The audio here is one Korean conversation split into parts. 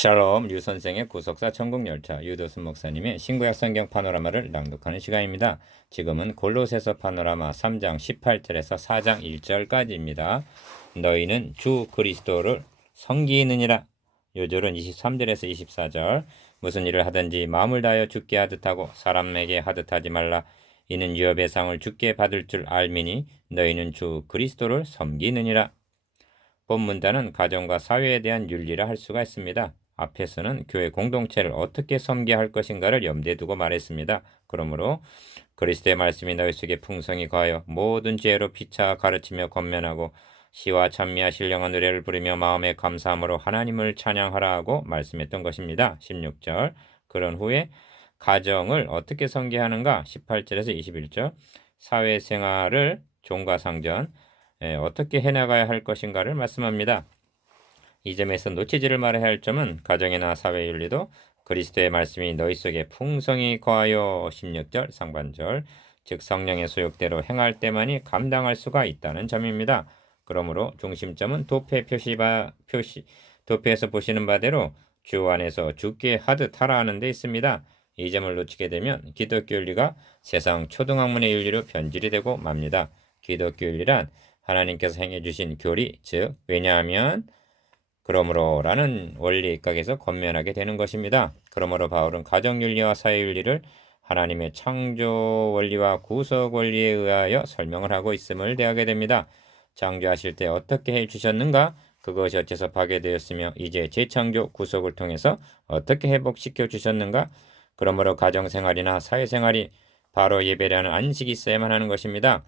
샬롬 류 선생의 구속사 천국열차 유도순 목사님의 신구약 성경 파노라마를 낭독하는 시간입니다. 지금은 골로새서 파노라마 3장 18절에서 4장 1절까지입니다. 너희는 주 그리스도를 섬기느니라. 요절은 23절에서 24절. 무슨 일을 하든지 마음을 다하여 주께 하듯 하고 사람에게 하듯 하지 말라. 이는 유업의 상을 주께 받을 줄 알미니 너희는 주 그리스도를 섬기느니라. 본문단은 가정과 사회에 대한 윤리라 할 수가 있습니다. 앞에서는 교회 공동체를 어떻게 섬겨야 할 것인가를 염두에 두고 말했습니다. 그러므로 그리스도의 말씀이 너희 속에 풍성히 거하여 모든 지혜로 피차 가르치며 권면하고 시와 찬미와 신령한 노래를 부르며 마음에 감사함으로 하나님을 찬양하라 하고 말씀했던 것입니다. 16절. 그런 후에 가정을 어떻게 섬겨하는가 18절에서 21절. 사회생활을 종과 상전 어떻게 해나가야 할 것인가를 말씀합니다. 이 점에서 놓치지를 말아야 할 점은 가정이나 사회윤리도 그리스도의 말씀이 너희 속에 풍성히 거하여 16절 상반절 즉 성령의 소욕대로 행할 때만이 감당할 수가 있다는 점입니다. 그러므로 중심점은 도표에서 보시는 바대로 주 안에서 주께 하듯 하라 하는 데 있습니다. 이 점을 놓치게 되면 기독교 윤리가 세상 초등학문의 윤리로 변질이 되고 맙니다. 기독교 윤리란 하나님께서 행해 주신 교리, 즉 왜냐하면 그러므로라는 원리 입각에서 권면하게 되는 것입니다. 그러므로 바울은 가정윤리와 사회윤리를 하나님의 창조 원리와 구속 원리에 의하여 설명을 하고 있음을 대하게 됩니다. 창조하실 때 어떻게 해주셨는가? 그것이 어째서 파괴되었으며 이제 재창조 구속을 통해서 어떻게 회복시켜 주셨는가? 그러므로 가정생활이나 사회생활이 바로 예배라는 안식이 있어야만 하는 것입니다.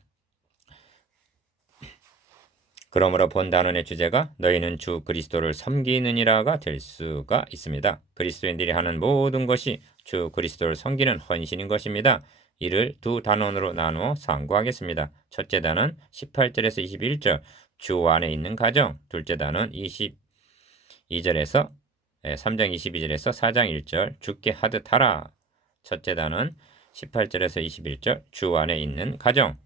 그러므로 본 단원의 주제가 너희는 주 그리스도를 섬기느니라가 될 수가 있습니다. 그리스도인들이 하는 모든 것이 주 그리스도를 섬기는 헌신인 것입니다. 이를 두 단원으로 나누어 상고하겠습니다. 첫째 단원 18절에서 21절 주 안에 있는 가정, 둘째 단원 22절에서 3장 22절에서 4장 1절 주께 하듯 하라. 첫째 단원 18절에서 21절 주 안에 있는 가정,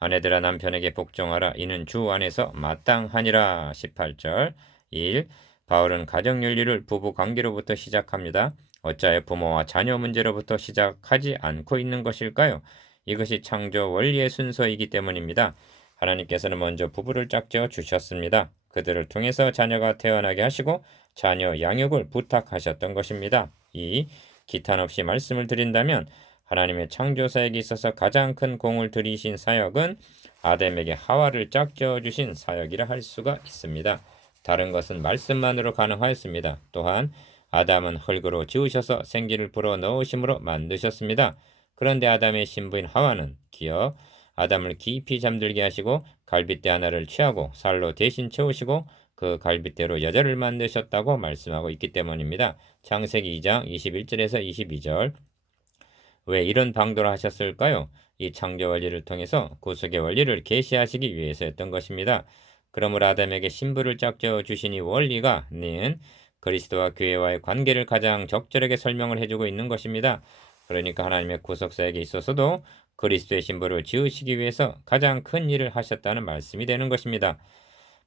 아내들아 남편에게 복종하라. 이는 주 안에서 마땅하니라. 18절 1. 바울은 가정윤리를 부부관계로부터 시작합니다. 어찌하여 부모와 자녀 문제로부터 시작하지 않고 있는 것일까요? 이것이 창조 원리의 순서이기 때문입니다. 하나님께서는 먼저 부부를 짝지어 주셨습니다. 그들을 통해서 자녀가 태어나게 하시고 자녀 양육을 부탁하셨던 것입니다. 2. 기탄 없이 말씀을 드린다면 하나님의 창조사역에 있어서 가장 큰 공을 들이신 사역은 아담에게 하와를 짝지어 주신 사역이라 할 수가 있습니다. 다른 것은 말씀만으로 가능하였습니다. 또한 아담은 흙으로 지으셔서 생기를 불어 넣으심으로 만드셨습니다. 그런데 아담의 신부인 하와는 기어 아담을 깊이 잠들게 하시고 갈빗대 하나를 취하고 살로 대신 채우시고 그 갈빗대로 여자를 만드셨다고 말씀하고 있기 때문입니다. 창세기 2장 21절에서 22절. 왜 이런 방도를 하셨을까요? 이 창조 원리를 통해서 구속의 원리를 계시하시기 위해서였던 것입니다. 그러므로 아담에게 신부를 짝져 주신 이 원리가는 그리스도와 교회와의 관계를 가장 적절하게 설명을 해주고 있는 것입니다. 그러니까 하나님의 구속사역에 있어서도 그리스도의 신부를 지으시기 위해서 가장 큰 일을 하셨다는 말씀이 되는 것입니다.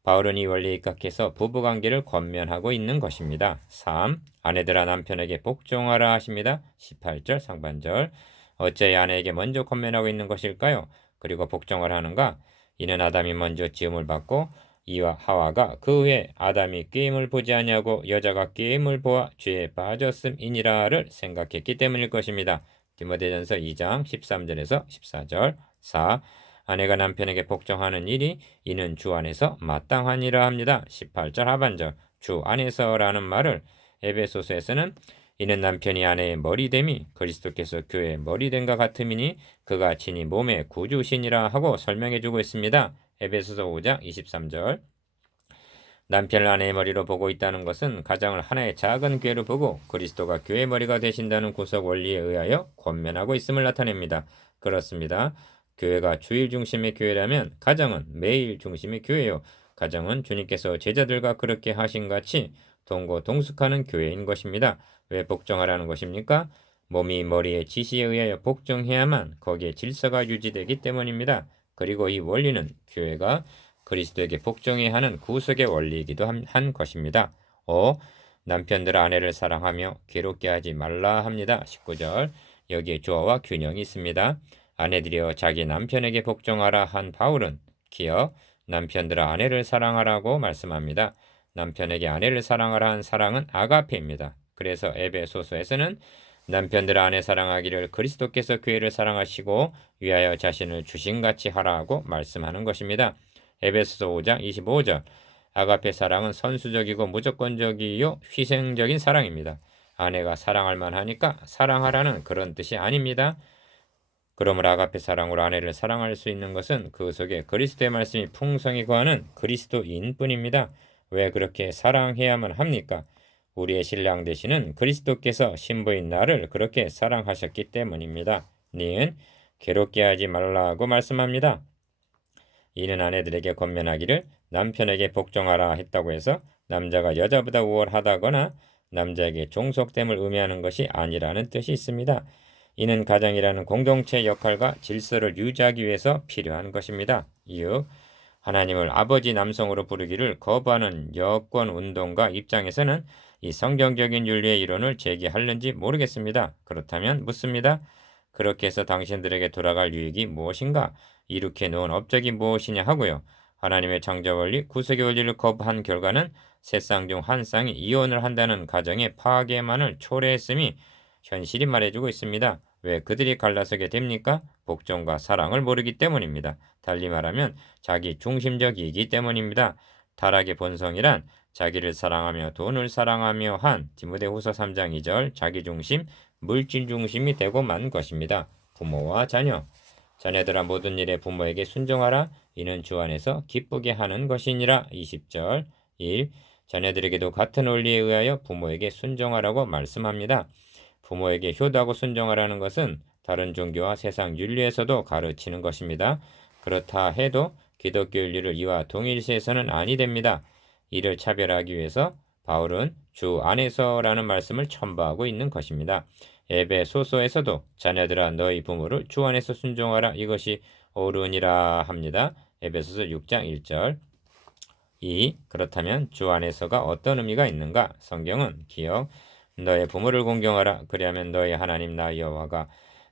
바울은 이 원리에 입각해서 부부관계를 권면하고 있는 것입니다. 3. 아내들아 남편에게 복종하라 하십니다. 18절 상반절. 어찌하여 아내에게 먼저 권면하고 있는 것일까요? 그리고 복종을 하는가? 이는 아담이 먼저 지음을 받고 이와 하와가 그 후에 아담이 꾀임을 보지 아니하고 여자가 꾀임을 보아 죄에 빠졌음이니라를 생각했기 때문일 것입니다. 디모데전서 2장 13절에서 14절. 4. 아내가 남편에게 복종하는 일이 이는 주 안에서 마땅하니라 합니다. 18절 하반절 주 안에서라는 말을 에베소서에서는 이는 남편이 아내의 머리됨이 그리스도께서 교회의 머리됨과 같음이니 그가 친히 몸의 구주시니라 하고 설명해주고 있습니다. 에베소서 5장 23절. 남편을 아내의 머리로 보고 있다는 것은 가정을 하나의 작은 교회로 보고 그리스도가 교회의 머리가 되신다는 구속 원리에 의하여 권면하고 있음을 나타냅니다. 그렇습니다. 교회가 주일 중심의 교회라면 가정은 매일 중심의 교회요. 가정은 주님께서 제자들과 그렇게 하신 같이 동고동숙하는 교회인 것입니다. 왜 복종하라는 것입니까? 몸이 머리의 지시에 의하여 복종해야만 거기에 질서가 유지되기 때문입니다. 그리고 이 원리는 교회가 그리스도에게 복종해야 하는 구속의 원리이기도 한 것입니다. 5. 남편들아 아내를 사랑하며 괴롭게 하지 말라 합니다. 19절. 여기에 조화와 균형이 있습니다. 아내들이여 자기 남편에게 복종하라 한 바울은 기어 남편들아 아내를 사랑하라고 말씀합니다. 남편에게 아내를 사랑하라 한 사랑은 아가페입니다. 그래서 에베소서에서는 남편들아 아내 사랑하기를 그리스도께서 교회를 사랑하시고 위하여 자신을 주신같이 하라고 말씀하는 것입니다. 에베소서 5장 25절. 아가페 사랑은 선수적이고 무조건적이요 희생적인 사랑입니다. 아내가 사랑할 만하니까 사랑하라는 그런 뜻이 아닙니다. 그러므로 아가페 사랑으로 아내를 사랑할 수 있는 것은 그 속에 그리스도의 말씀이 풍성히 거하는 그리스도인뿐입니다. 왜 그렇게 사랑해야만 합니까? 우리의 신랑 되시는 그리스도께서 신부인 나를 그렇게 사랑하셨기 때문입니다. 니은 괴롭게 하지 말라고 말씀합니다. 이는 아내들에게 권면하기를 남편에게 복종하라 했다고 해서 남자가 여자보다 우월하다거나 남자에게 종속됨을 의미하는 것이 아니라는 뜻이 있습니다. 이는 가정이라는 공동체 역할과 질서를 유지하기 위해서 필요한 것입니다. 이후 하나님을 아버지 남성으로 부르기를 거부하는 여권 운동가 입장에서는 이 성경적인 윤리의 이론을 제기하는지 모르겠습니다. 그렇다면 묻습니다. 그렇게 해서 당신들에게 돌아갈 유익이 무엇인가? 이렇게 놓은 업적이 무엇이냐 하고요. 하나님의 창조 원리, 구속의 원리를 거부한 결과는 세 쌍 중 한 쌍이 이혼을 한다는 가정의 파괴만을 초래했음이 현실이 말해주고 있습니다. 왜 그들이 갈라서게 됩니까? 복종과 사랑을 모르기 때문입니다. 달리 말하면 자기 중심적이기 때문입니다. 타락의 본성이란 자기를 사랑하며 돈을 사랑하며 한 디모데후서 3장 2절 자기중심, 물질중심이 되고 만 것입니다. 부모와 자녀. 자녀들아 모든 일에 부모에게 순종하라. 이는 주 안에서 기쁘게 하는 것이니라. 20절 1. 자녀들에게도 같은 원리에 의하여 부모에게 순종하라고 말씀합니다. 부모에게 효도하고 순종하라는 것은 다른 종교와 세상 윤리에서도 가르치는 것입니다. 그렇다 해도 기독교 윤리를 이와 동일시해서는 아니 됩니다. 이를 차별하기 위해서 바울은 주 안에서라는 말씀을 첨부하고 있는 것입니다. 에베소서에서도 자녀들아 너희 부모를 주 안에서 순종하라 이것이 옳으니라 합니다. 에베소서 6장 1절 2. 그렇다면 주 안에서가 어떤 의미가 있는가? 성경은 기억 너의 부모를 공경하라 그리하면 너의 하나님 나 여호와가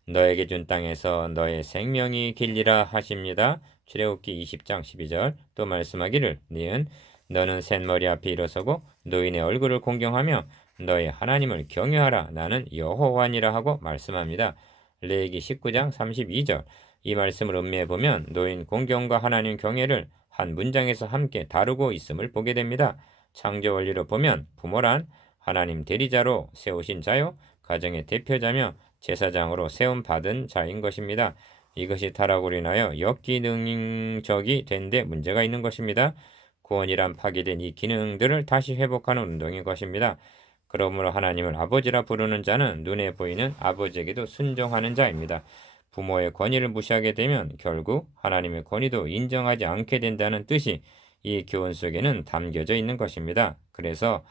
너에게 준 땅에서 너의 생명이 길리라 하십니다. 출애굽기 20장 12절 또 말씀하기를 니은 너는 셋머리 앞에 일어서고 노인의 얼굴을 공경하며 너의 하나님을 경외하라 나는 여호와니라 하고 말씀합니다. 레위기 19장 32절 이 말씀을 음미해 보면 노인 공경과 하나님 경외를 한 문장에서 함께 다루고 있음을 보게 됩니다. 창조 원리로 보면 부모란 하나님 대리자로 세우신 자요 가정의 대표자며 제사장으로 세움 받은 자인 것입니다. 이것이 타락으로 인하여 역기능적이 된 데 문제가 있는 것입니다. 구원이란 파괴된 이 기능들을 다시 회복하는 운동인 것입니다. 그러므로 하나님을 아버지라 부르는 자는 눈에 보이는 아버지에게도 순종하는 자입니다. 부모의 권위를 무시하게 되면 결국 하나님의 권위도 인정하지 않게 된다는 뜻이 이 교훈 속에는 담겨져 있는 것입니다. 그래서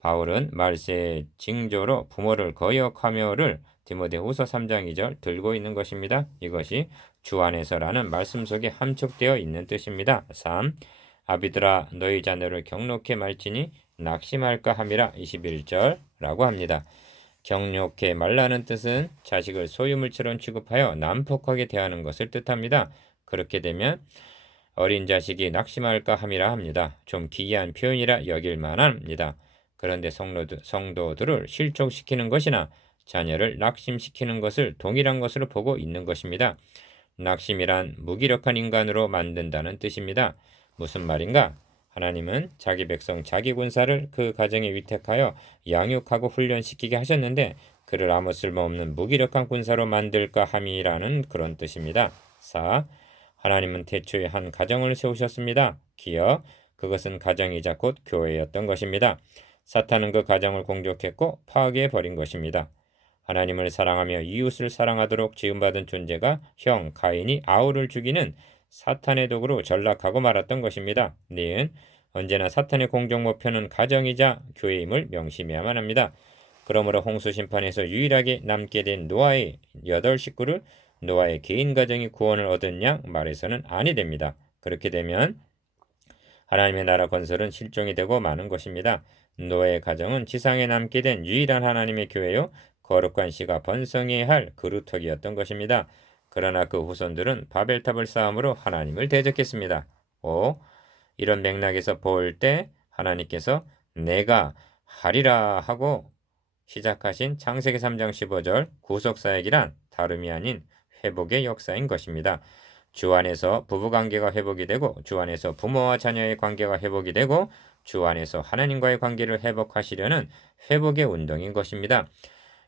바울은 말세의 징조로 부모를 거역하며를 디모데후서 3장 2절 들고 있는 것입니다. 이것이 주 안에서라는 말씀 속에 함축되어 있는 뜻입니다. 3. 아비들아 너희 자녀를 경록히 말지니 낙심할까 함이라 21절라고 합니다. 경록히 말라는 뜻은 자식을 소유물처럼 취급하여 난폭하게 대하는 것을 뜻합니다. 그렇게 되면 어린 자식이 낙심할까 함이라 합니다. 좀 기이한 표현이라 여길 만합니다. 그런데 성도들을 실족시키는 것이나 자녀를 낙심시키는 것을 동일한 것으로 보고 있는 것입니다. 낙심이란 무기력한 인간으로 만든다는 뜻입니다. 무슨 말인가? 하나님은 자기 백성 자기 군사를 그 가정에 위택하여 양육하고 훈련시키게 하셨는데 그를 아무 쓸모없는 무기력한 군사로 만들까 함이라는 그런 뜻입니다. 4. 하나님은 태초에 한 가정을 세우셨습니다. 기어 그것은 가정이자 곧 교회였던 것입니다. 사탄은 그 가정을 공격했고 파괴해버린 것입니다. 하나님을 사랑하며 이웃을 사랑하도록 지음받은 존재가 형 가인이 아우를 죽이는 사탄의 도구로 전락하고 말았던 것입니다. 니은 언제나 사탄의 공격 목표는 가정이자 교회임을 명심해야만 합니다. 그러므로 홍수 심판에서 유일하게 남게 된 노아의 8식구를 노아의 개인 가정이 구원을 얻은 양 말해서는 아니 됩니다. 그렇게 되면 하나님의 나라 건설은 실종이 되고 마는 것입니다. 노아의 가정은 지상에 남게 된 유일한 하나님의 교회요 거룩한 씨가 번성해야 할 그루터기였던 것입니다. 그러나 그 후손들은 바벨탑을 쌓음으로 하나님을 대적했습니다. 5. 이런 맥락에서 볼 때 하나님께서 내가 하리라 하고 시작하신 창세기 3장 15절 구속사역이란 다름이 아닌 회복의 역사인 것입니다. 주 안에서 부부관계가 회복이 되고 주 안에서 부모와 자녀의 관계가 회복이 되고 주 안에서 하나님과의 관계를 회복하시려는 회복의 운동인 것입니다.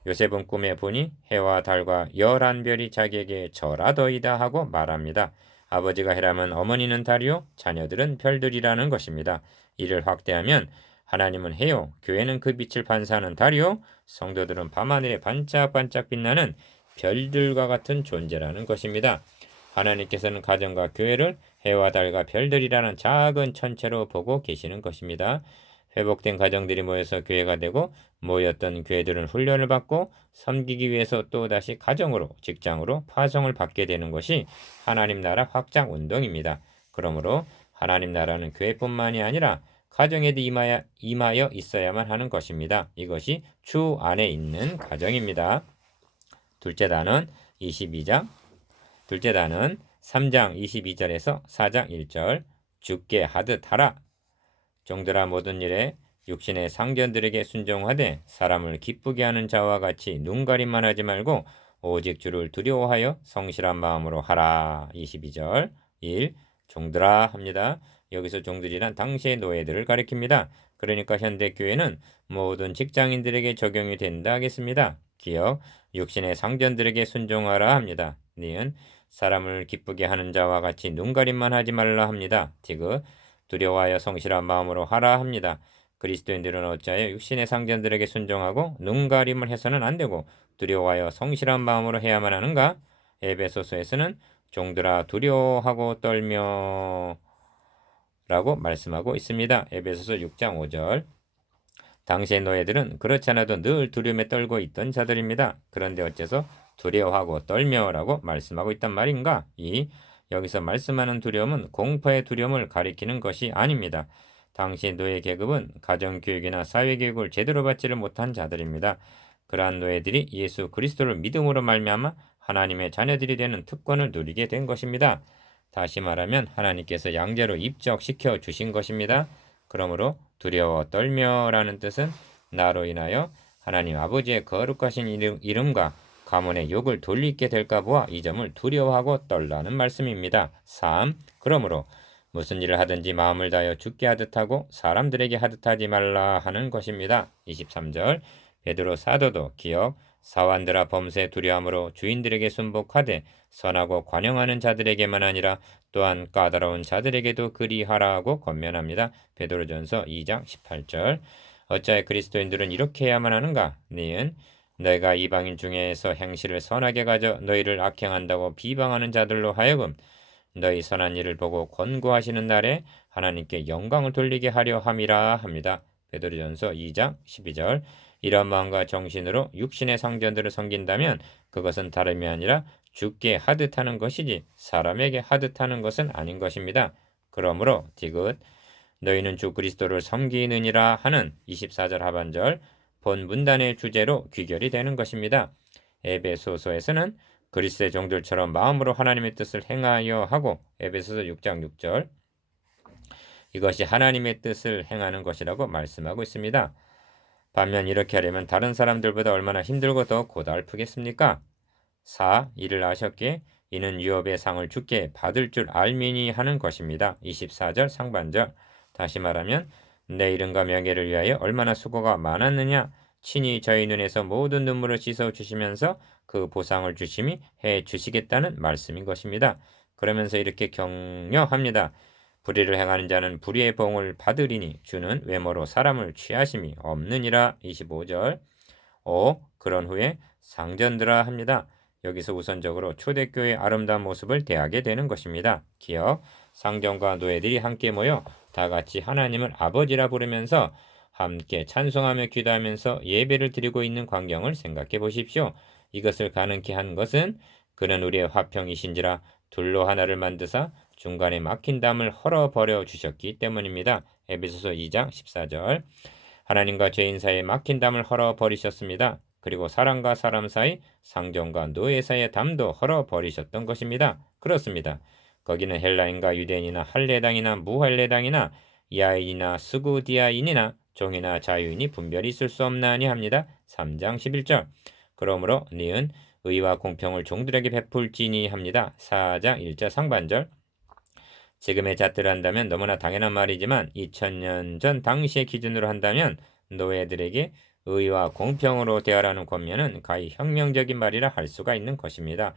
요셉은 꿈에 보니 해와 달과 열한 별이 자기에게 절하더이다 하고 말합니다. 아버지가 해라면 어머니는 달이요 자녀들은 별들이라는 것입니다. 이를 확대하면 하나님은 해요, 교회는 그 빛을 반사하는 달이요, 성도들은 밤하늘에 반짝반짝 빛나는 별들과 같은 존재라는 것입니다. 하나님께서는 가정과 교회를 해와 달과 별들이라는 작은 천체로 보고 계시는 것입니다. 회복된 가정들이 모여서 교회가 되고 모였던 교회들은 훈련을 받고 섬기기 위해서 또다시 가정으로 직장으로 파송을 받게 되는 것이 하나님 나라 확장 운동입니다. 그러므로 하나님 나라는 교회뿐만이 아니라 가정에도 임하여 있어야만 하는 것입니다. 이것이 주 안에 있는 가정입니다. 둘째 단은 22장 둘째 단은 3장 22절에서 4장 1절 주께 하듯 하라. 종들아 모든 일에 육신의 상전들에게 순종하되 사람을 기쁘게 하는 자와 같이 눈가림만 하지 말고 오직 주를 두려워하여 성실한 마음으로 하라. 22절 1. 종들아 합니다. 여기서 종들이란 당시의 노예들을 가리킵니다. 그러니까 현대교회는 모든 직장인들에게 적용이 된다 하겠습니다. 기억, 육신의 상전들에게 순종하라 합니다. 니은, 사람을 기쁘게 하는 자와 같이 눈가림만 하지 말라 합니다. 디귿, 두려워하여 성실한 마음으로 하라 합니다. 그리스도인들은 어찌하여 육신의 상전들에게 순종하고 눈가림을 해서는 안 되고 두려워하여 성실한 마음으로 해야만 하는가? 에베소서에서는 종들아 두려워하고 떨며 라고 말씀하고 있습니다. 에베소서 6장 5절. 당시의 노예들은 그렇지 않아도 늘 두려움에 떨고 있던 자들입니다. 그런데 어째서 두려워하고 떨며라고 말씀하고 있단 말인가? 여기서 말씀하는 두려움은 공포의 두려움을 가리키는 것이 아닙니다. 당시 노예 계급은 가정교육이나 사회교육을 제대로 받지를 못한 자들입니다. 그러한 노예들이 예수 그리스도를 믿음으로 말미암아 하나님의 자녀들이 되는 특권을 누리게 된 것입니다. 다시 말하면 하나님께서 양자로 입적시켜 주신 것입니다. 그러므로 두려워 떨며라는 뜻은 나로 인하여 하나님 아버지의 거룩하신 이름과 가문의 욕을 돌리게 될까 보아 이 점을 두려워하고 떨라는 말씀입니다. 3. 그러므로 무슨 일을 하든지 마음을 다하여 주께 하듯 하고 사람들에게 하듯 하지 말라 하는 것입니다. 23절 베드로 사도도 기억, 사완들아 범세 두려움으로 주인들에게 순복하되 선하고 관용하는 자들에게만 아니라 또한 까다로운 자들에게도 그리하라고 권면합니다. 베드로전서 2장 18절. 어찌하여 그리스도인들은 이렇게 해야만 하는가? 니은 내가 이방인 중에서 행실을 선하게 가져 너희를 악행한다고 비방하는 자들로 하여금 너희 선한 일을 보고 권고하시는 날에 하나님께 영광을 돌리게 하려 함이라 합니다. 베드로전서 2장 12절. 이런 마음과 정신으로 육신의 상전들을 섬긴다면 그것은 다름이 아니라 주께 하듯 하는 것이지 사람에게 하듯 하는 것은 아닌 것입니다. 그러므로 디귿 너희는 주 그리스도를 섬기느니라 하는 24절 하반절 본 문단의 주제로 귀결이 되는 것입니다. 에베소서에서는 그리스도의 종들처럼 마음으로 하나님의 뜻을 행하여 하고 에베소서 6장 6절 이것이 하나님의 뜻을 행하는 것이라고 말씀하고 있습니다. 반면 이렇게 하려면 다른 사람들보다 얼마나 힘들고 더 고달프겠습니까? 4. 이를 아셨기에 이는 유업의 상을 주께 받을 줄 알미니 하는 것입니다. 24절 상반절. 다시 말하면 내 이름과 명예를 위하여 얼마나 수고가 많았느냐 친히 저희 눈에서 모든 눈물을 씻어 주시면서 그 보상을 주심이 해 주시겠다는 말씀인 것입니다. 그러면서 이렇게 격려합니다. 불의를 행하는 자는 불의의 보응을 받으리니 주는 외모로 사람을 취하심이 없느니라. 25절. 5. 그런 후에 상전들아 합니다. 여기서 우선적으로 초대교회의 아름다운 모습을 대하게 되는 것입니다. 기억, 상전과 노예들이 함께 모여 다같이 하나님을 아버지라 부르면서 함께 찬송하며 기도하면서 예배를 드리고 있는 광경을 생각해 보십시오. 이것을 가능케 한 것은 그는 우리의 화평이신지라 둘로 하나를 만드사 중간에 막힌 담을 헐어버려 주셨기 때문입니다. 에베소서 2장 14절. 하나님과 죄인 사이에 막힌 담을 헐어버리셨습니다. 그리고 사람과 사람 사이, 상종과 노예 사이의 담도 헐어버리셨던 것입니다. 그렇습니다. 거기는 헬라인과 유대인이나 할례당이나 무할례당이나 야인이나 스구디아인이나 종이나 자유인이 분별이 있을 수 없나니 합니다. 3장 11절. 그러므로 니은 의와 공평을 종들에게 베풀지니 합니다. 4장 1절 상반절. 지금의 잣대로 한다면 너무나 당연한 말이지만 2000년 전 당시의 기준으로 한다면 노예들에게 의와 공평으로 대하라는 권면은 가히 혁명적인 말이라 할 수가 있는 것입니다.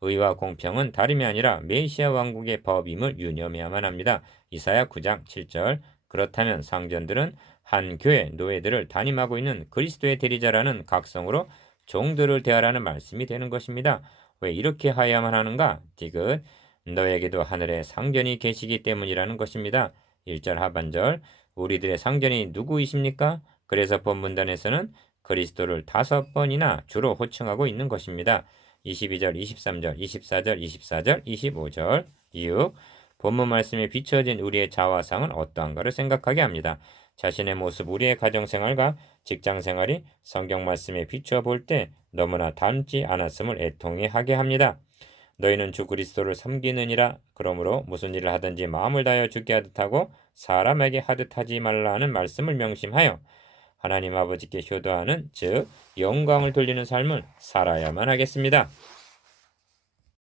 의와 공평은 다름이 아니라 메시아 왕국의 법임을 유념해야만 합니다. 이사야 9장 7절. 그렇다면 상전들은 한 교회 노예들을 담임하고 있는 그리스도의 대리자라는 각성으로 종들을 대하라는 말씀이 되는 것입니다. 왜 이렇게 하야만 하는가? 디귿. 너에게도 하늘에 상전이 계시기 때문이라는 것입니다. 1절 하반절. 우리들의 상전이 누구이십니까? 그래서 본문단에서는 그리스도를 5번이나 주로 호칭하고 있는 것입니다. 22절, 23절, 24절, 24절, 25절. 이유. 본문 말씀에 비춰진 우리의 자화상은 어떠한가를 생각하게 합니다. 자신의 모습, 우리의 가정생활과 직장생활이 성경 말씀에 비춰볼 때 너무나 닮지 않았음을 애통해 하게 합니다. 너희는 주 그리스도를 섬기느니라. 그러므로 무슨 일을 하든지 마음을 다하여 주께 하듯 하고 사람에게 하듯 하지 말라는 말씀을 명심하여 하나님 아버지께 효도하는 즉 영광을 돌리는 삶을 살아야만 하겠습니다.